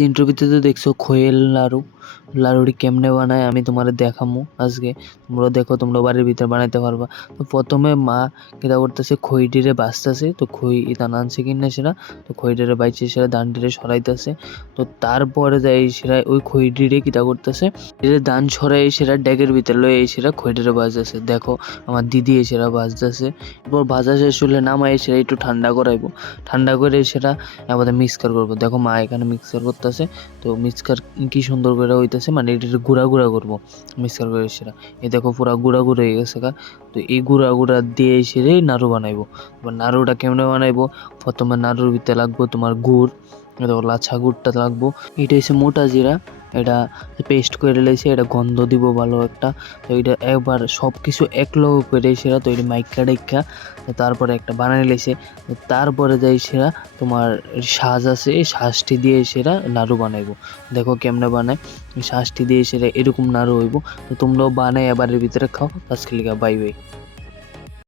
ইন্টারভিউতে তো দেখছ খোয়েল লাড়ু লাড়ুটি কেমনে বানায় আমি তোমার দেখামু আজকে। তোমরা দেখো তোমরা বাড়ির ভিতরে বানাইতে পারবা। তো প্রথমে মা কিতা করতেছে, খইটিরে বাঁচতেছে। তো খই ইতান আনছে কিনা সেটা? তো খইটিরে বাইছে, সেটা দানটিরে সরাইতেছে। তো তারপরে যাই সেটা ওই খইটিরে কিতা করতেছে এর দান ছড়াই সেটা ড্যাগের ভিতরে লয়ে সেটা খইটিরে বাজতেছে দেখো, আমার দিদি সেটা বাজতেছে এরপর ভাজা শেষ হলে নামাই সেটা একটু ঠান্ডা করাইবো। ঠান্ডা করে সেটা আমাদের মিক্সকার করব। দেখো মা এখানে মিক্সকার করতেছে। তো মিক্সকার কি সুন্দর করে হইতেছে মানে এটা গুঁড়া গুঁড়া করব, মিক্সার করে সেটা। দেখো পুরা গুঁড়া গুঁড়ো হয়ে গেছে গা। তো এই গুঁড়া গুঁড়া দিয়ে সেরে নাড়ু বানাইবো। এবার নাড়ুটা কেমনে বানাইবো? প্রথমে নাড়ুর ভিতরে লাগবো তোমার গুড় দেখো লাচ্ছা গুড়টা লাগবো। এটা হচ্ছে মোটা জিরা, এটা পেস্ট করে লেছে এটা গন্ধ দিব ভালো একটা। তো এটা একবার সব কিছু এক লগ করে সেরা, তো এটা মাইকা ডাইকা তারপরে একটা বানাই লেছে তারপরে যাই সেরা তোমার সাজ আছে, এই সাজটি দিয়ে সেরা নাড়ু বানাইবো। দেখো কেমনে বানায়। সাজটি দিয়ে সেরা এরকম নাড়ু হইব। তো তোমরাও বানাই এবারের ভিতরে খাও। আজকে লিগা বাই বাই